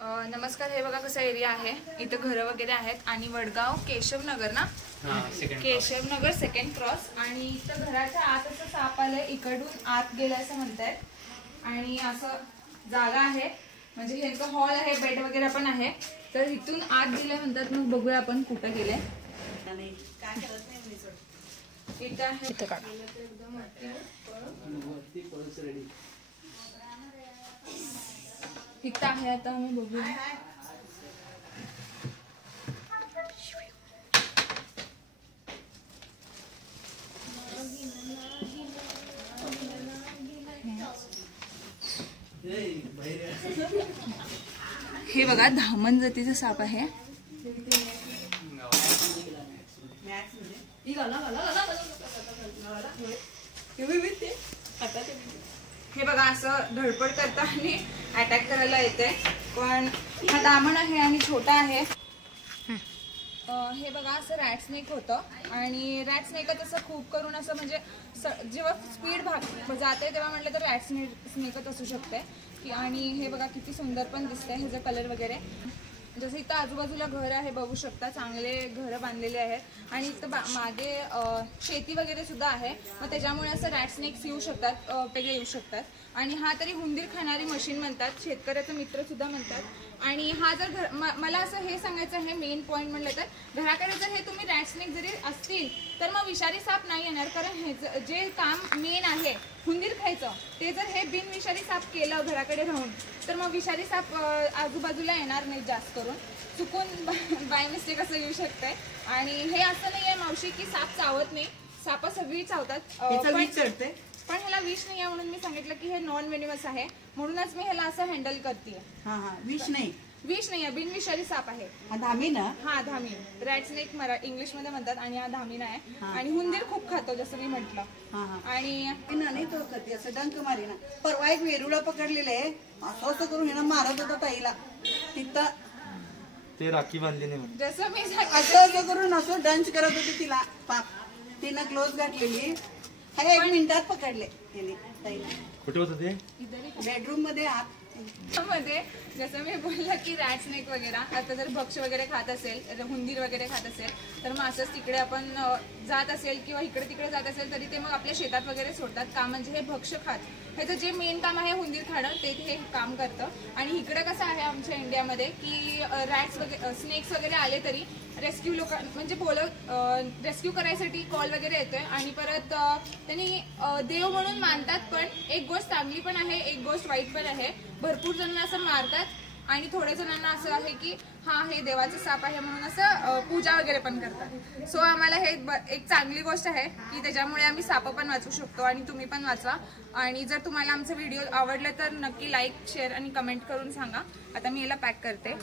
नमस्कार. हे बघा कसं एरिया आहे. इथं घरं वगैरे आहेत आणि वडगाव केशवनगर ना, केशवनगर सेकंड क्रॉस. आणि इथं घराच्या आत असं साप आलंय, इकडून आत गेलाय असं म्हणतायत. आणि असं जागा आहे, म्हणजे हे हॉल आहे, बेड वगैरे पण आहे. तर इथून आत गेले म्हणतात. मग बघूया आपण कुठं गेले. इथं आहे, एकदम इथं आहे. आता आम्ही बघूया. हे बघा धामण जातीचा साप आहे. हे बघा असं धडपड करता आणि अटॅक करायला येते. पण हा दामण आहे आणि छोटा आहे. हे बघा असं रॅट स्नेक होतं आणि रॅट स्नेकच असं खूप करून असं म्हणजे जेव्हा स्पीड जाते तेव्हा म्हटलं तर रॅट स्नेकच असू शकते की. आणि हे बघा किती सुंदर पण दिसतंय ह्याचं कलर वगैरे. जसं इथं आजूबाजूला घर आहे, बघू शकता चांगले घर बांधलेले आहेत. आणि इथं मागे शेती वगैरे सुद्धा आहे. मग त्याच्यामुळे असं रॅट स्नेक्स येऊ शकतात, वेगळे येऊ शकतात. आणि हा तरी हुंदीर खाणारी मशीन म्हणतात, शेतकऱ्याचा मित्र सुद्धा म्हणतात. आणि हा जर मला असं हे सांगायचं आहे मेन पॉईंट म्हटलं तर, घराकडे जर हे तुम्ही रॅट स्नेक जरी असतील तर मग विषारी साप नाही येणार. कारण हे जे काम मेन आहे हुंदीर खायचं, ते जर हे बिनविषारी साप केलं घराकडे राहून तर मग विषारी साप आजूबाजूला येणार नाही जास्त करून. चुकून बाय मिस्टेक असं येऊ शकतंय. आणि हे असं नाही आहे मावशी की साप चावत नाही, साप सगळी चावतात. पण ह्याला विष नाही आहे म्हणून मी सांगितलं की हे नॉन वेनिमस आहे, म्हणूनच मी ह्याला असं हँडल करते. विष नाही आहे, बिनविषारी साप आहे. धामीन. हा धामीन, रॅट स्नेक इंग्लिश मध्ये म्हणतात. आणि हा धामीन आहे. आणि हुंदीर खूप खातो जसं मी म्हटलं. आणि नाही तो कधी असं डंक मारी ना. परवा एक वेरुळा पकडलेले असं असं करून हिनं मारत होता ताईला. तिथं ते राखी बांधली नाही, जसं मी असं असं करून असं डंच करत होती तिला. तिनं ग्लोव्ज घातलेली. हे 1 मिनिटात पकडले ताईला. कुठे होतं ते? बेडरूम मध्ये आत मध्ये. जसं मी बोललं की रॅट स्नेक वगैरे आता जर भक्ष वगैरे खात असेल, हुंदीर वगैरे खात असेल तर मग असंच तिकडे आपण जात असेल किंवा इकडे तिकडे जात असेल तरी ते मग आपल्या शेतात वगैरे सोडतात. का म्हणजे हे भक्ष खात, ह्याचं जे मेन काम आहे हुंदीर खाणं, ते हे काम करतं. आणि इकडे कसं आहे आमच्या इंडियामध्ये की रॅट्स वगैरे स्नेक्स वगैरे आले तरी रेस्क्यू लोक म्हणजे रेस्क्यू करायसाठी कॉल वगैरे येतोय. आणि परत त्यांनी देव म्हणून मानतात. पण एक गोष्ट चांगली पण आहे, एक गोष्ट वाईट पण आहे. भरपूर जणांना असं मारतात आणि थोड्या जणांना असं आहे की हा हे देवाचं साप आहे म्हणून असं पूजा वगैरे पण करतात. सो आम्हाला हे एक चांगली गोष्ट आहे की त्याच्यामुळे आम्ही साप पण वाचवू शकतो. आणि तुम्ही पण वाचवा. आणि जर तुम्हाला आमचा व्हिडिओ आवडला तर नक्की लाईक, शेअर आणि कमेंट करून सांगा. आता मी याला पॅक करते.